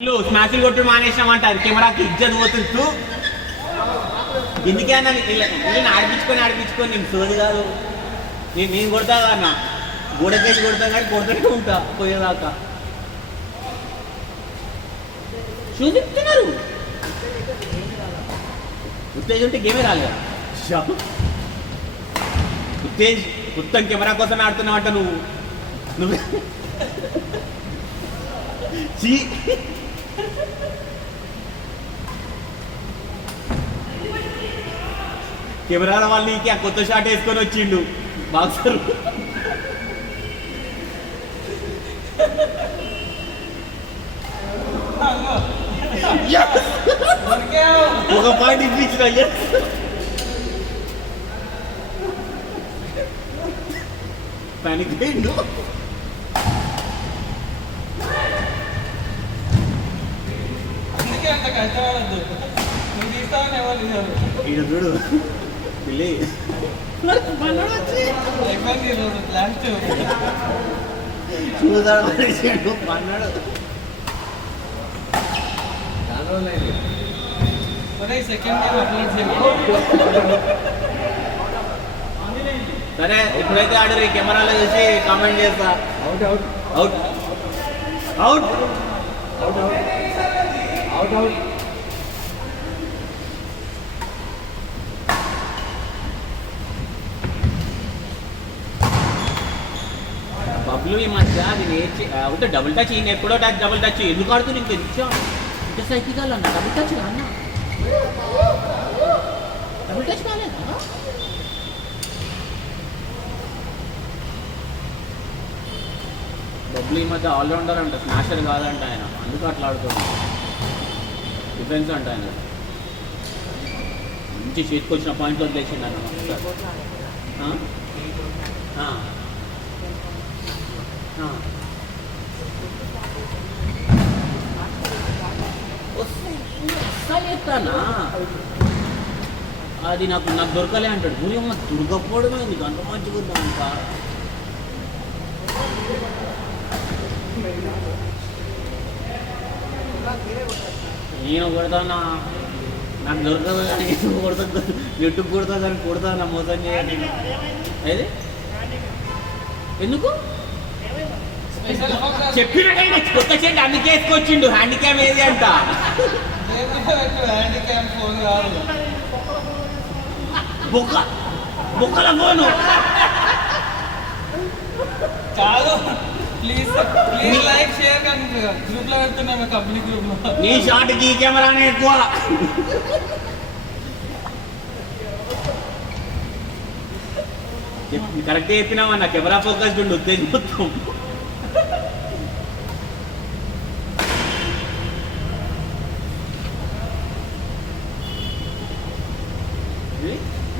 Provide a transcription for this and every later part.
స్మాచ్లు కొట్టు మానేసినామంటారు కెమెరాకి ఇజ్జత్ పోతుంది ఎందుకే అన్న నేను ఆడిపించుకొని నేను సోది కాదు నేను కొడతా అన్న గోడకేసి కొడతా కానీ కొడుతూనే ఉంటా పోయేదాకా చూపిస్తున్నారు ఉత్తేజ్ ఉంటే గేమే రాలేదు ఉత్తేజ్ మొత్తం కెమెరా కోసం ఆడుతున్నావు అంట నువ్వు కెమెరాల వాళ్ళు ఇంకే కొత్త షాట్ వేసుకొని వచ్చిండు బాక్సర్ ఒక పాయింట్ ఇప్పించిన పనికి పోయిండు ఈడ చూడు పిల్లి చూసాడు పన్నాడు సరే ఇప్పుడైతే ఆర్డర్ ఈ కెమెరాలో చూసి కామెంట్ చేస్తా out out out out out out out Bablu ఈ మధ్య అది నేర్చి అవుతే డబుల్ టచ్ ఈయన ఎప్పుడో టచ్ డబుల్ టచ్ ఎందుకు ఆడుతుంది ఇంత ఇంత సైకిల్ అన్న డబుల్ టచ్ అన్న డబుల్ టచ్ కాలేదా బబ్లు ఈ మధ్య ఆల్రౌండర్ అంట స్మాషర్ కాదంట ఆయన అందుకు అట్లా ఆడుతుంది డిఫెన్స్ అంట ఆయన మంచి చేతికి వచ్చిన పాయింట్లు వదిలేసిండు అన్న వస్తానా అది నాకు దొరకలే అంటాడు గురియమ్మ దుర్గపోవడమే నీకు అంత మంచిగా ఉందా అంట నేను కొడతానా నాకు దొరకదు కానీ కొడతా యూట్యూబ్ కొడతా కానీ కొడతానా మోసం చేయాలి అయితే ఎందుకు చెప్పిన కొత్త చెట్టు అందుకే వేసుకొచ్చిండు హ్యాండిక్యామ్ ఏది అంట బొక్కల ఫోను కాదు ప్లీజ్ ప్లీజ్ లైక్ షేర్ కానీ గ్రూప్ లో పెడుతున్నాము కంపెనీ గ్రూప్ లో నీ షాట్ కి కెమెరానే ఎక్కువ కరెక్ట్ చెప్పినావా నా కెమెరా ఫోకస్ ఉండి ఉత్తేజ్ మొత్తం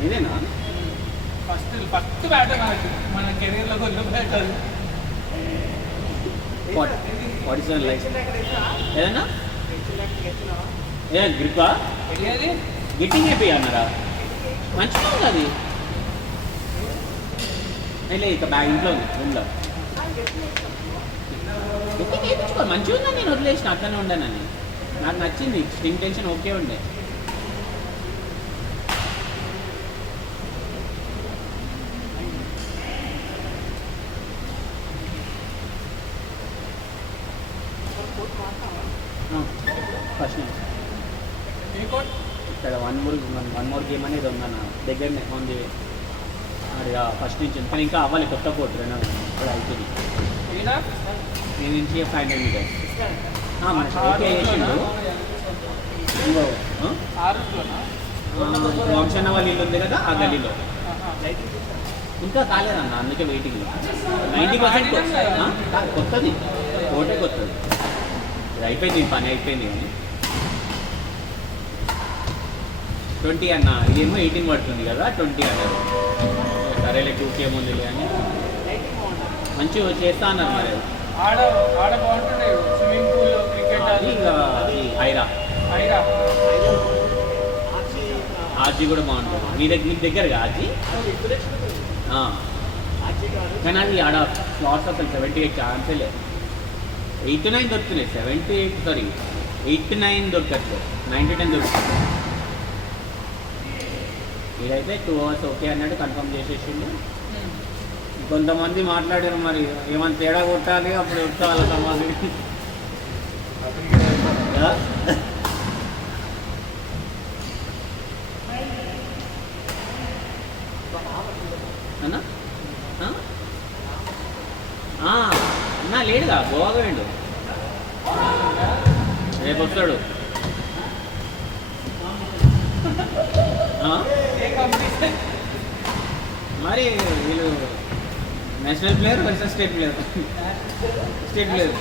ఇదేనా ఫస్ట్ బ్యాటర్ మన కెరీర్ లో కొద్ది బ్యాటర్ 47 లైక్స్ ఏదన్నా ఏ గ్రిప్పా గిట్టింగ్ అయిపోయి అన్నారా మంచిగా ఉంది అది లేదు ఇక బ్యాగ్ ఇంట్లో ఉంది రూమ్లో గిట్టింగ్ వేయించుకోవాలి మంచిగా ఉందని నేను వదిలేసిన అట్లనే ఉండానని నాకు నచ్చింది స్టింగ్ టెన్షన్ ఓకే ఉండే ఫస్ట్ ఇక్కడ వన్ మోర్ గేమ్ అనేది ఉందన్న దగ్గరనే ఉంది అది ఫస్ట్ నుంచి కానీ ఇంకా అవ్వాలి కొత్త కోర్టు రెండు అవుతుంది నేను నుంచి 500 మీటర్స్ ఓకే చేసిండు ఇంకో వంశన్న వాళ్ళ ఇల్లు ఉంది కదా ఆ గల్లీలో ఇంకా కాలేదన్న అందుకే వెయిటింగ్ 90% కొత్తది కోటే కొత్తది ఇది అయిపోయింది పని అయిపోయింది కానీ 20 అన్న ఇదేమో 18 పడుతుంది కదా 20 అన్నారు సరేలే 2K ఏముంది కానీ మంచిగా చేస్తా అన్నారు మరి ఆడ బాగుంటుండే స్విమ్మింగ్ పూల్ క్రికెట్ అది ఇంకా ఐరా ఆర్జీ కూడా బాగుంటుంది మీ దగ్గరగా ఆర్జీ కానీ అది ఆడ స్లాట్స్ అసలు 78 ఛాన్సే లేదు 89 దొరుకుతున్నాయి, 78 సారీ 89 దొరకట్లేదు, 90-10 దొరుకుతుంది. ఇదైతే 2 hours ఓకే అన్నట్టు కన్ఫర్మ్ చేసేసిండు. కొంతమంది మాట్లాడారు మరి ఏమైనా తేడా కొట్టాలి అప్పుడు వచ్చాలి సమాధి. అన్నా అన్నా లేడుగా, గోవా పోయిండు, రేపు వస్తాడు. మరి వీళ్ళు national player versus state player. State player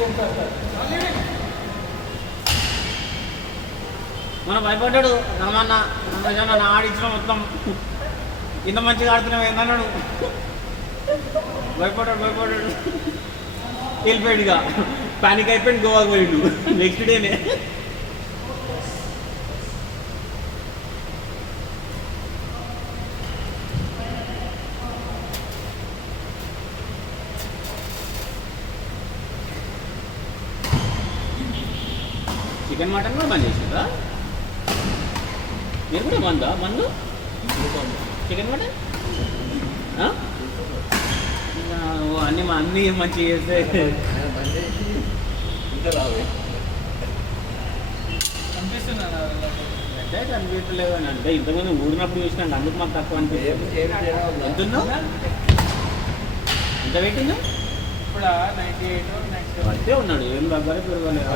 మనం భయపడ్డాడు. రమన్న నా ఆడిచ్చిన మొత్తం ఇంత మంచిగా ఆడుతున్నావు ఏందన్నాడు. భయపడ్డాడు వెళ్ళిపోయాడుగా, పానిక్ అయిపోయింది, గోవాకి పోయిండు నెక్స్ట్ డేనే. చికెన్ మటన్ కూడా బంద్ చేసిందా? మీరు కూడా బందా? బంద్ చికెన్ మటన్ అన్నీ మంచి చేస్తే అంటే కనిపించలేదు అని అంటే ఇంతకుముందు ఊరినప్పుడు చూసినాడు, అందుకు మాకు తక్కువ అనిపిస్తుంది. ఎంతుందో ఎంత పెట్టిందో ఇప్పుడు 98 అంతే ఉన్నాడు, ఏం దగ్గర పెరగలేదు.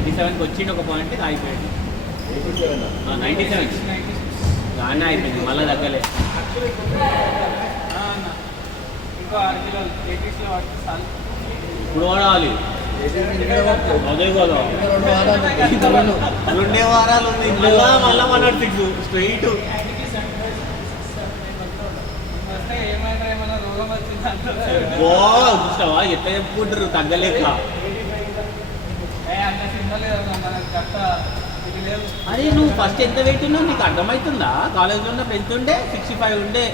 87కి వచ్చిండు ఒక పాయింట్ అయిపోయాడు. 97 గానే అయిపోయింది, మళ్ళీ తగ్గలే. ఇంకో 6 కిలోలు 80s వాడితే చాలు. ఇప్పుడు వాడాలి, అదే కదా 2 వారాలు ఉంది, మళ్ళా 106 స్ట్రైట్. ఏమైనా రోగం వచ్చింది చూస్తావా ఎట్లా చెప్పుకుంటారు తగ్గలేక. అరే నువ్వు ఫస్ట్ ఎంత వెయిట్ ఉన్నావు నీకు అర్థమవుతుందా? కాలేజ్లో ఉన్నప్పుడు ఎంత ఉండే? 65 ఉండే.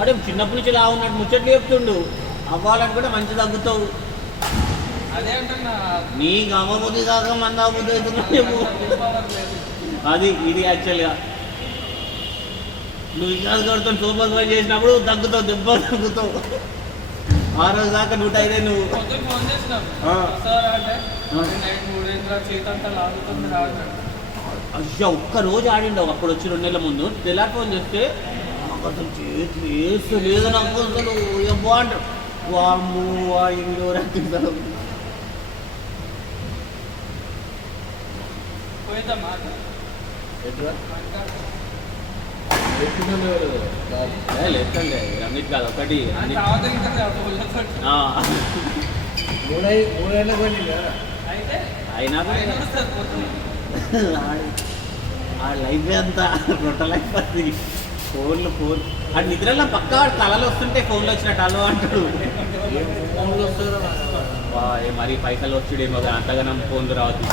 అరే చిన్నప్పటి నుంచి ఇలా ఉన్నట్టు ముచ్చట్లు చెప్తుండు, అవ్వాలని కూడా మంచి తగ్గుతావు. అదే అంటున్నా, నీకు అవ్వబుద్ధి కాక మంది అవ్వబుద్ధి అవుతున్నావు. అది ఇది యాక్చువల్గా నువ్వు వికాస్ గౌడ్తో సూపర్ పని చేసినప్పుడు తగ్గుతావు, దెబ్బ తగ్గుతావు. ఆ రోజు దాకా 105 నువ్వు. ఫోన్ చేసినావు సార్ అంటే చేతంతా లాగుతుంది రావట్లేదు. అయ్యా ఒక్క రోజు ఆడిండవు అప్పుడు వచ్చి 2 నెలల ముందు. తెల్లారి ఫోన్ చేస్తే నాకు అసలు చేతులు వేస్తూ లేదు, నాకు అసలు బాగుంటాడు. వాము ఇండో రాత్రి పోయిద్దామా లేదండి అన్నిటి కాదు ఒకటి అయినా ఆ లైఫ్ అంతా రొట్ట లైఫ్ అది. ఫోన్ అది నిద్రలో పక్క కళలు వస్తుంటే ఫోన్లో వచ్చినట్టు అలో అంటాడు. మరి పైసలు వచ్చుడేమో అంతగానం ఫోన్లు రావద్దు.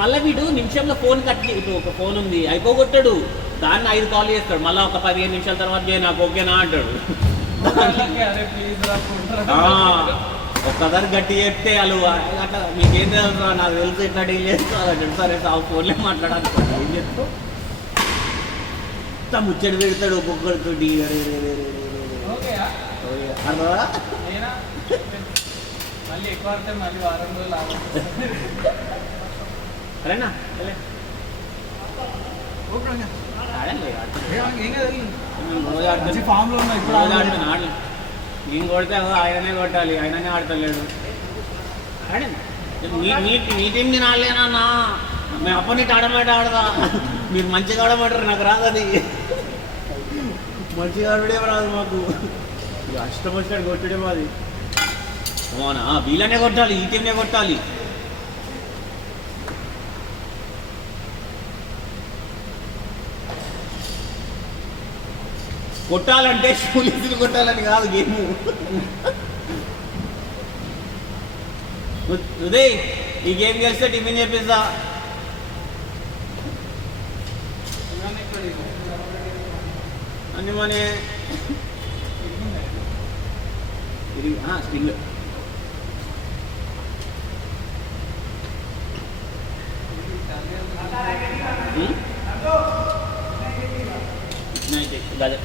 మళ్ళీ వీడు నిమిషంలో ఫోన్ కట్ ఇప్పుడు ఒక ఫోన్ ఉంది అయిపోగొట్టాడు, దాన్ని 5 కాల్ చేస్తాడు, మళ్ళీ ఒక 15 నిమిషాల తర్వాత నాకు ఓకేనా అంటాడు. ఒక్కసారి గట్టి చెప్తే వాళ్ళు అట్లా మీకేం తెలుసు నాకు తెలుసు ఎట్లా డీల్ చేస్తారు. సరే ఆ ఫోన్లే మాట్లాడాలి, ఏం చెప్తావు ముచ్చడి పెడతాడు ఒక్కొక్కరితో. అర్థమా? మళ్ళీ ఎక్కువ ఆడితే మళ్ళీ వారం రోజులు సరేనా ఫామ్లో ఉన్నాయి. నేను కొడితే ఆయననే కొట్టాలి, ఆయననే ఆడతలేడు. మీ టీం నేను ఆడలేనన్నా, మేము అప్పటి ఆడమాట ఆడదా. మీరు మంచిగా ఆడమంటారు, నాకు రాదు అది. మంచిగా ఆడడేమో రాదు మాకు, అష్టం వచ్చినట్టు కొట్టడేమో అది. అవునా వీళ్ళనే కొట్టాలి, ఈ టీంనే కొట్టాలి. కొట్టాలంటే పోలీసులు కొట్టాలని కాదు గేమ్. ఉదయ్ ఈ గేమ్ గెలిస్తే టిఫిన్ చెప్పిస్తా. అన్ని మనే ఇది స్టింగ్ గదే